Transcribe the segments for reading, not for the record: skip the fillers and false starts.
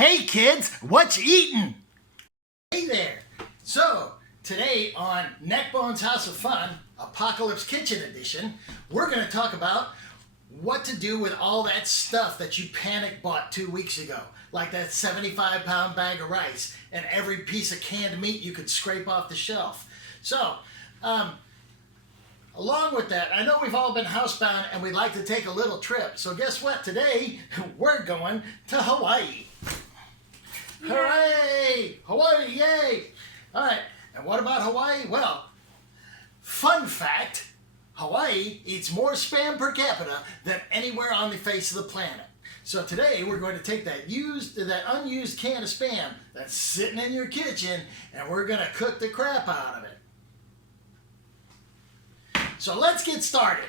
Hey kids, what you eating? Hey there. So, today on Neckbone's House of Fun, Apocalypse Kitchen Edition, we're going to talk about what to do with all that stuff that you panic bought 2 weeks ago. Like that 75-pound bag of rice and every piece of canned meat you could scrape off the shelf. So, along with that, I know we've all been housebound and we'd like to take a little trip. So guess what? Today, we're going to Hawaii. Hooray! Hawaii, yay! All right, and what about Hawaii? Well, fun fact, Hawaii eats more Spam per capita than anywhere on the face of the planet. So today we're going to take that unused can of Spam that's sitting in your kitchen and we're going to cook the crap out of it. So let's get started.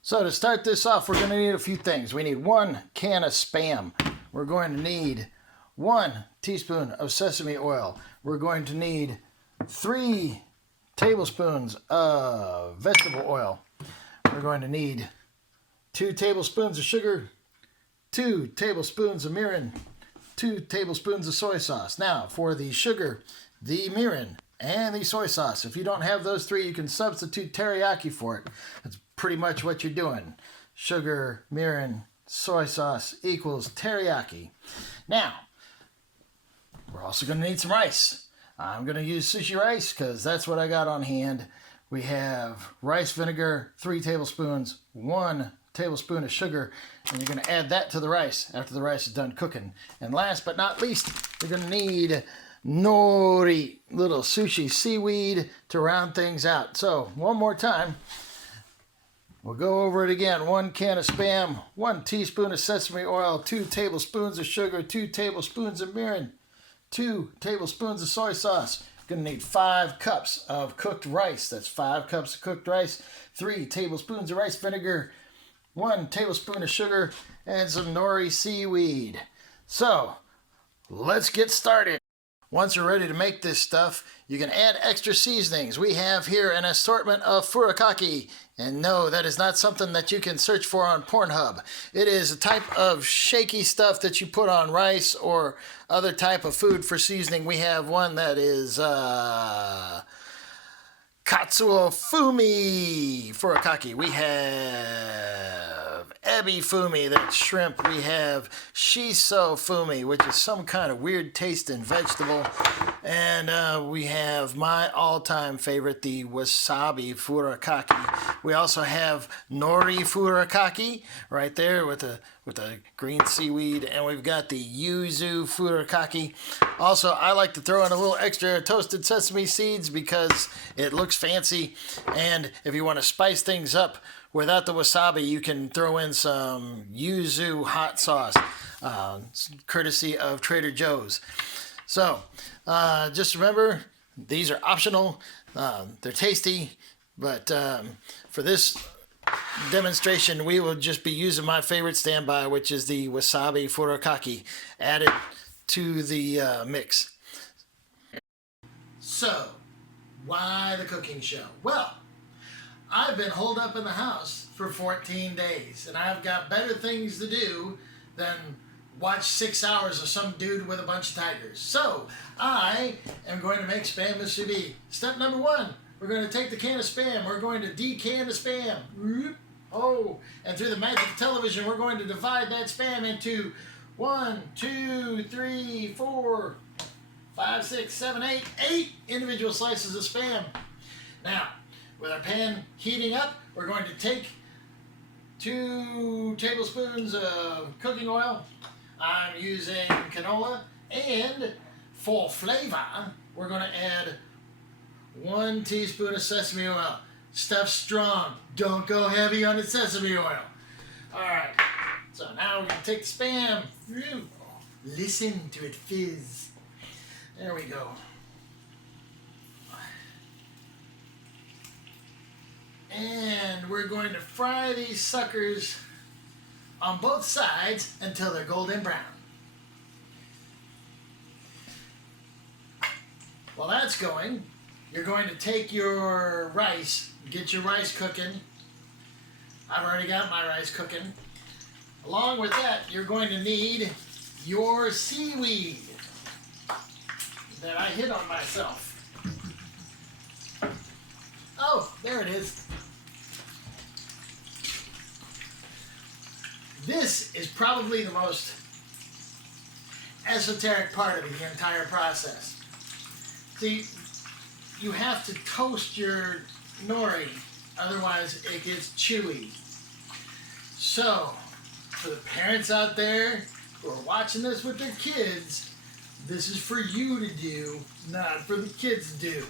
So to start this off, we're going to need a few things. We need 1 can of Spam. We're going to need 1 teaspoon of sesame oil. We're going to need 3 tablespoons of vegetable oil. We're going to need 2 tablespoons of sugar, 2 tablespoons of mirin, 2 tablespoons of soy sauce. Now, for the sugar, the mirin, and the soy sauce, if you don't have those 3, you can substitute teriyaki for it. That's pretty much what you're doing. Sugar, mirin, soy sauce equals teriyaki. Now, we're also going to need some rice. I'm going to use sushi rice because that's what I got on hand. We have rice vinegar, 3 tablespoons, 1 tablespoon of sugar, and you're going to add that to the rice after the rice is done cooking. And last but not least, you're going to need Nori, little sushi seaweed to round things out. So, one more time. We'll go over it again. 1 can of Spam, 1 teaspoon of sesame oil, 2 tablespoons of sugar, 2 tablespoons of mirin, 2 tablespoons of soy sauce. You're going to need 5 cups of cooked rice. That's 5 cups of cooked rice, 3 tablespoons of rice vinegar, 1 tablespoon of sugar, and some nori seaweed. So, let's get started. Once you're ready to make this stuff, you can add extra seasonings. We have here an assortment of Furikakke. And no, that is not something that you can search for on Pornhub. It is a type of shaky stuff that you put on rice or other type of food for seasoning. We have one that is Katsuo Fumi Furikakke. We have Ebi Fumi, that's shrimp. We have Shiso Fumi, which is some kind of weird tasting vegetable. And we have my all-time favorite, the Wasabi Furikakke. We also have Nori Furikakke right there with the green seaweed, and we've got the Yuzu Furikakke. Also, I like to throw in a little extra toasted sesame seeds because it looks fancy, and if you want to spice things up without the wasabi, you can throw in some Yuzu hot sauce, courtesy of Trader Joe's. So, just remember, these are optional. They're tasty, but for this demonstration, we will just be using my favorite standby, which is the Wasabi Furikakke, added to the mix. So, why the cooking show? Well, I've been holed up in the house for 14 days, and I've got better things to do than watch 6 hours of some dude with a bunch of tigers. So, I am going to make Spam Musubi. Step number 1, we're going to take the can of Spam. We're going to decan the Spam. Oh, and through the magic of television, we're going to divide that Spam into 1, 2, 3, 4, 5, 6, 7, 8 individual slices of Spam. Now, with our pan heating up, we're going to take 2 tablespoons of cooking oil. I'm using canola, and for flavor, we're going to add 1 teaspoon of sesame oil. Stuff's strong. Don't go heavy on the sesame oil. All right. So now we're going to take the Spam. Listen to it fizz. There we go. And we're going to fry these suckers on both sides until they're golden brown. While that's going, you're going to take your rice, get your rice cooking. I've already got my rice cooking. Along with that, you're going to need your seaweed that I hit on myself. Oh, there it is. This is probably the most esoteric part of the entire process. See, you have to toast your nori, otherwise it gets chewy. So, for the parents out there who are watching this with their kids, this is for you to do, not for the kids to do.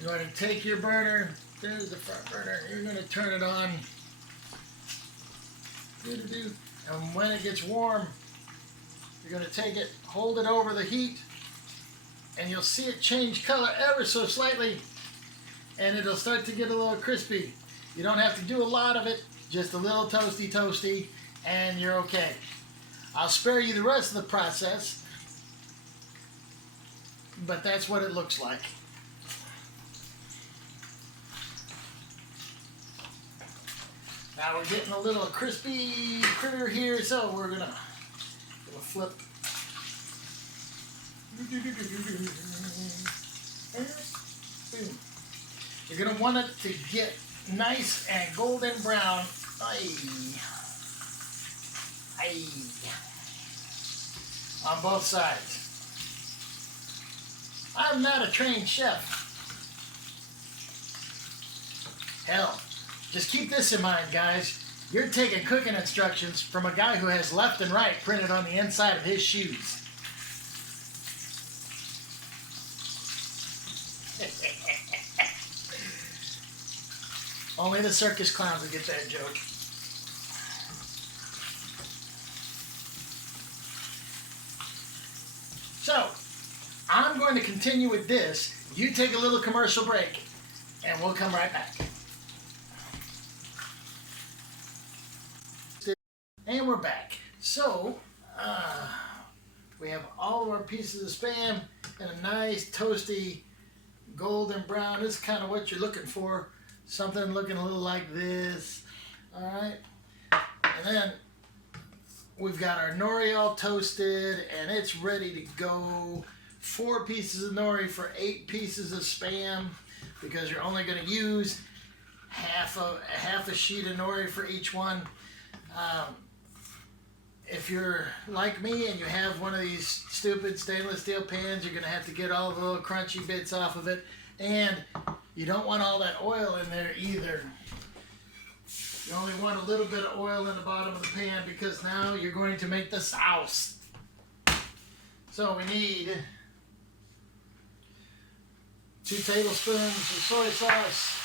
You're going to take your burner, there's the front burner, you're going to turn it on. And when it gets warm, you're going to take it, hold it over the heat, and you'll see it change color ever so slightly, and it'll start to get a little crispy. You don't have to do a lot of it, just a little toasty, and you're okay. I'll spare you the rest of the process, but that's what it looks like. Now we're getting a little crispy critter here, so we're gonna flip. You're gonna want it to get nice and golden brown. On both sides. I'm not a trained chef. Hell, just keep this in mind, guys. You're taking cooking instructions from a guy who has left and right printed on the inside of his shoes. Only the circus clowns will get that joke. So, I'm going to continue with this. You take a little commercial break, and we'll come right back. And we're back. So, we have all of our pieces of Spam and a nice toasty golden brown. This is kind of what you're looking for. Something looking a little like this. Alright. And then we've got our nori all toasted and it's ready to go. 4 pieces of nori for 8 pieces of Spam, because you're only going to use half a sheet of nori for each one. If you're like me and you have one of these stupid stainless steel pans, you're going to have to get all the little crunchy bits off of it. And you don't want all that oil in there either. You only want a little bit of oil in the bottom of the pan, because now you're going to make the sauce. So we need 2 tablespoons of soy sauce,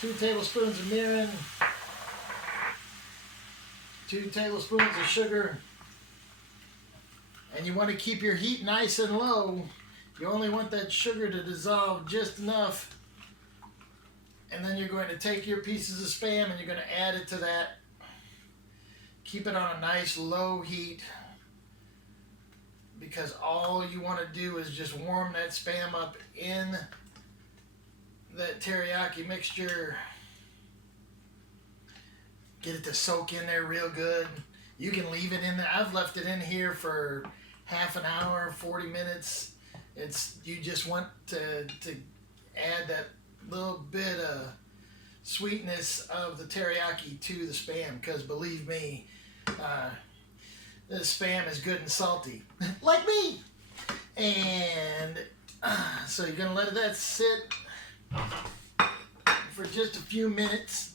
2 tablespoons of mirin, 2 tablespoons of sugar, and you want to keep your heat nice and low. You only want that sugar to dissolve just enough, and then you're going to take your pieces of Spam and you're going to add it to that. Keep it on a nice low heat, because all you want to do is just warm that Spam up in that teriyaki mixture. Get it to soak in there real good. You can leave it in there. I've left it in here for half an hour, 40 minutes. You just want to add that little bit of sweetness of the teriyaki to the Spam, because believe me, this Spam is good and salty, like me. And so you're gonna let that sit for just a few minutes.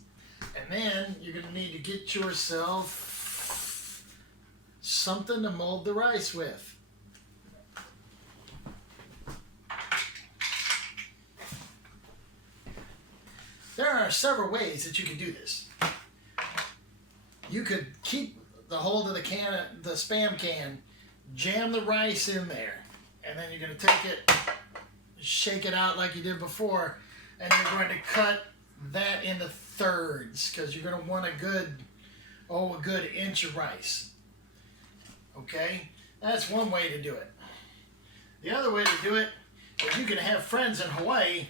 And then you're going to need to get yourself something to mold the rice with. There are several ways that you can do this. You could keep the hold of the Spam can, jam the rice in there, and then you're going to take it, shake it out like you did before, and you're going to cut that into thirds, because you're going to want a good inch of rice. Okay, that's one way to do it. The other way to do it is you can have friends in Hawaii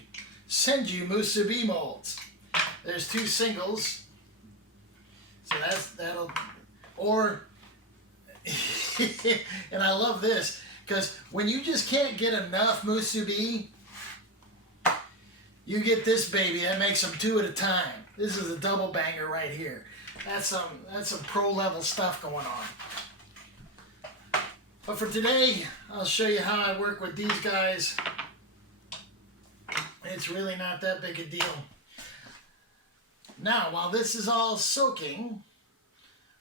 send you Musubi molds. There's 2 singles, so that'll, or And I love this because when you just can't get enough musubi, you get this baby. That makes them 2 at a time. This is a double banger right here. That's some pro level stuff going on. But for today, I'll show you how I work with these guys. It's really not that big a deal. Now, while this is all soaking,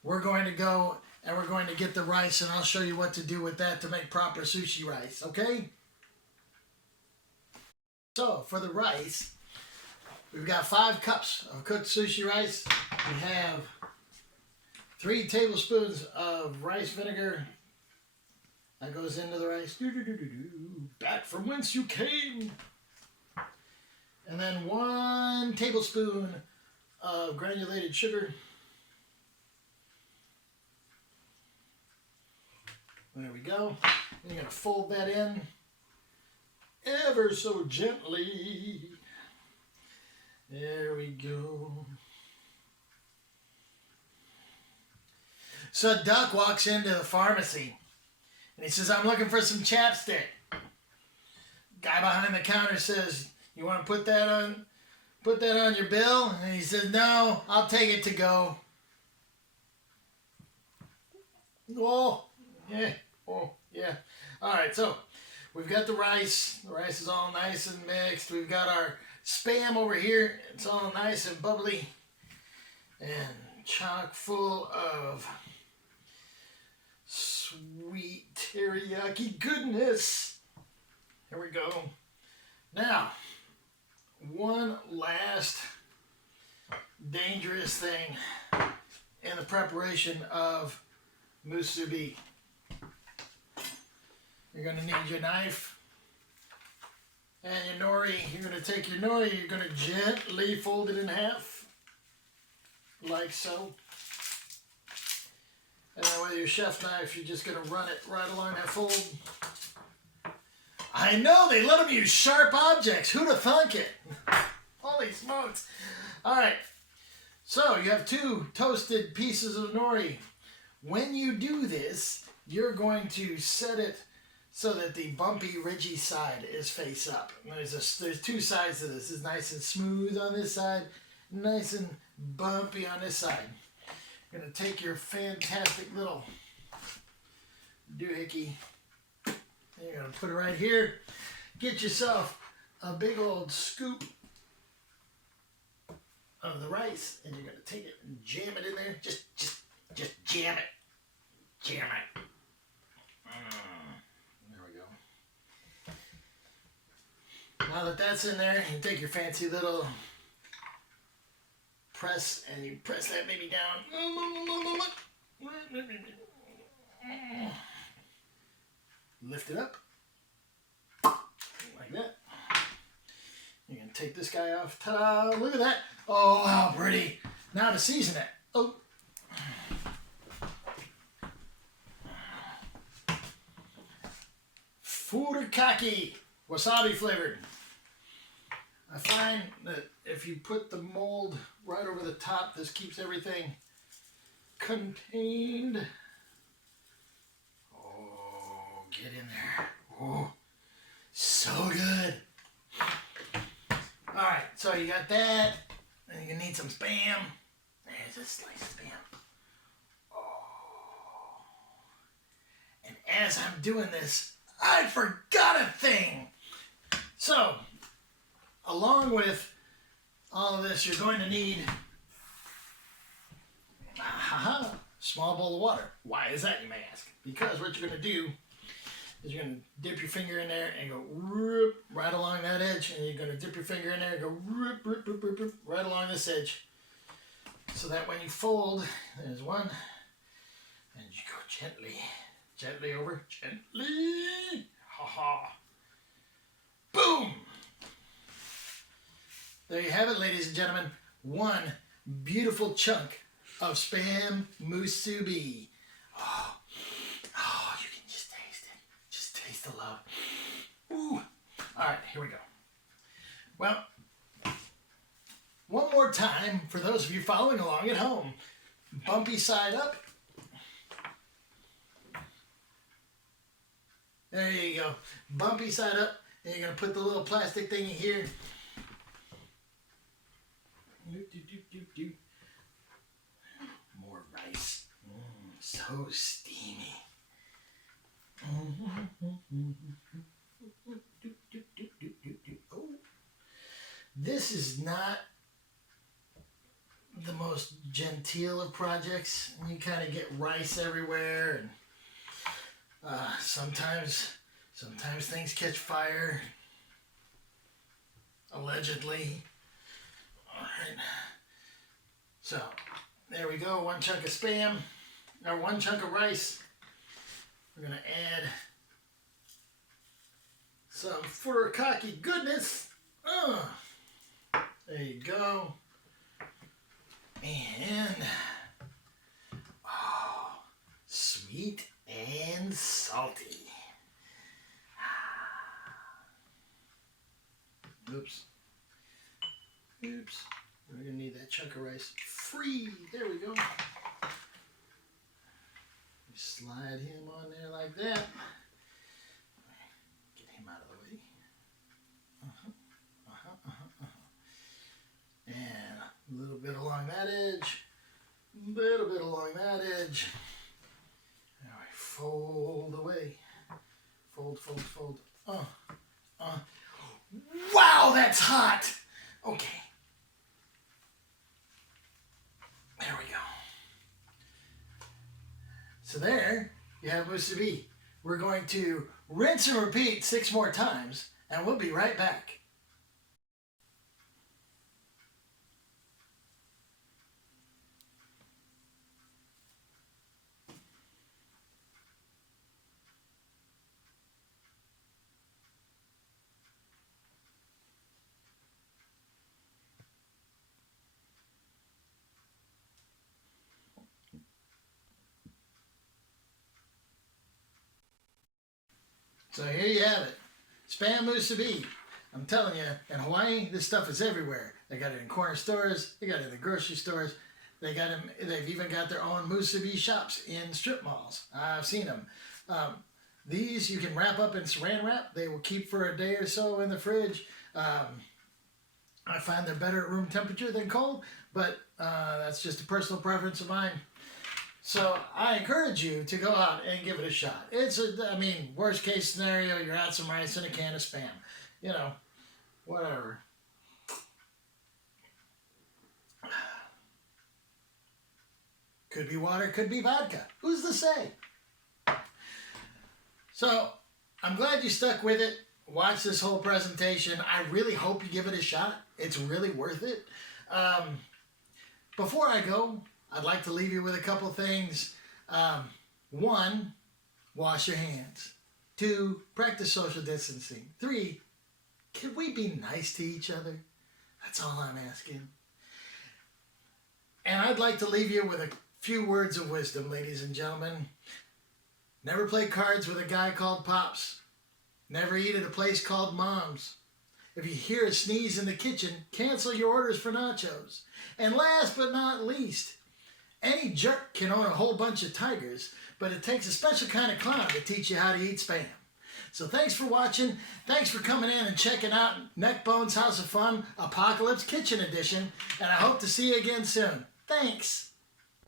we're going to go and we're going to get the rice, and I'll show you what to do with that to make proper sushi rice, okay? So, for the rice, we've got 5 cups of cooked sushi rice. We have 3 tablespoons of rice vinegar. That goes into the rice. Back from whence you came. And then 1 tablespoon of granulated sugar. There we go. And you're going to fold that in ever so gently. There we go. So Duck walks into the pharmacy and he says, I'm looking for some chapstick. Guy behind the counter says, you want to put that on your bill? And he says, no, I'll take it to go. Oh, yeah. Oh, yeah. All right, so we've got the rice. The rice is all nice and mixed. We've got our Spam over here. It's all nice and bubbly and chock full of sweet teriyaki goodness. Here we go. Now, one last dangerous thing in the preparation of musubi. You're going to need your knife and your nori. You're going to take your nori, you're going to gently fold it in half, like so. And then with your chef knife, you're just going to run it right along that fold. I know, they let them use sharp objects. Who'd have thunk it? Holy smokes. All right, so you have 2 toasted pieces of nori. When you do this, you're going to set it so that the bumpy, ridgy side is face up. There's 2 sides to this. It's nice and smooth on this side, nice and bumpy on this side. You're going to take your fantastic little doohickey, and you're going to put it right here. Get yourself a big old scoop of the rice, and you're going to take it and jam it in there. Just jam it. Jam it. There we go. Now that that's in there, you take your fancy little press and you press that baby down. Lift it up. Like that. You're going to take this guy off. Ta-da! Look at that. Oh, how pretty. Now to season it. Oh. Furikakke, wasabi flavored. I find that if you put the mold right over the top, this keeps everything contained. Oh, get in there. Oh, so good. All right, so you got that, and you need some Spam. There's a slice of Spam. Oh, and as I'm doing this, I forgot a thing. So, along with all of this, you're going to need a small bowl of water. Why is that, you may ask? Because what you're going to do is you're going to dip your finger in there and go whoop, right along that edge, and you're going to dip your finger in there and go whoop, whoop, whoop, whoop, whoop, right along this edge, so that when you fold, there's one, and you go gently over, gently, boom. There you have it, ladies and gentlemen. One beautiful chunk of Spam musubi. Oh, you can just taste it. Just taste the love. Ooh. All right, here we go. Well, one more time for those of you following along at home. Bumpy side up. There you go. Bumpy side up. And you're going to put the little plastic thing in here. More rice. So steamy. Oh. This is not the most genteel of projects. You kind of get rice everywhere, and sometimes things catch fire. Allegedly. All right. So there we go. One chunk of Spam, or one chunk of rice. We're gonna add some Furikakke goodness. There you go. And sweet and salty. Oops. We're gonna need that chunk of rice free. There we go. Slide him on there like that. Get him out of the way. And a little bit along that edge. A little bit along that edge. Now I fold away. Fold. Wow, that's hot. Okay. There we go. So there you have musubi. We're going to rinse and repeat 6 more times, and we'll be right back. So here you have it. Spam musubi. I'm telling you, in Hawaii, this stuff is everywhere. They got it in corner stores. They got it in the grocery stores. They've even got their own musubi shops in strip malls. I've seen them. These you can wrap up in saran wrap. They will keep for a day or so in the fridge. I find they're better at room temperature than cold, but that's just a personal preference of mine. So I encourage you to go out and give it a shot. Worst case scenario, you're out some rice and a can of Spam. Whatever. Could be water, could be vodka. Who's to say? So I'm glad you stuck with it. Watch this whole presentation. I really hope you give it a shot. It's really worth it. Before I go, I'd like to leave you with a couple things. 1, wash your hands. 2, practice social distancing. 3, can we be nice to each other? That's all I'm asking. And I'd like to leave you with a few words of wisdom, ladies and gentlemen. Never play cards with a guy called Pops. Never eat at a place called Mom's. If you hear a sneeze in the kitchen, cancel your orders for nachos. And last but not least, any jerk can own a whole bunch of tigers, but it takes a special kind of clown to teach you how to eat Spam. So thanks for watching. Thanks for coming in and checking out Neckbone's House of Fun Apocalypse Kitchen Edition. And I hope to see you again soon. Thanks.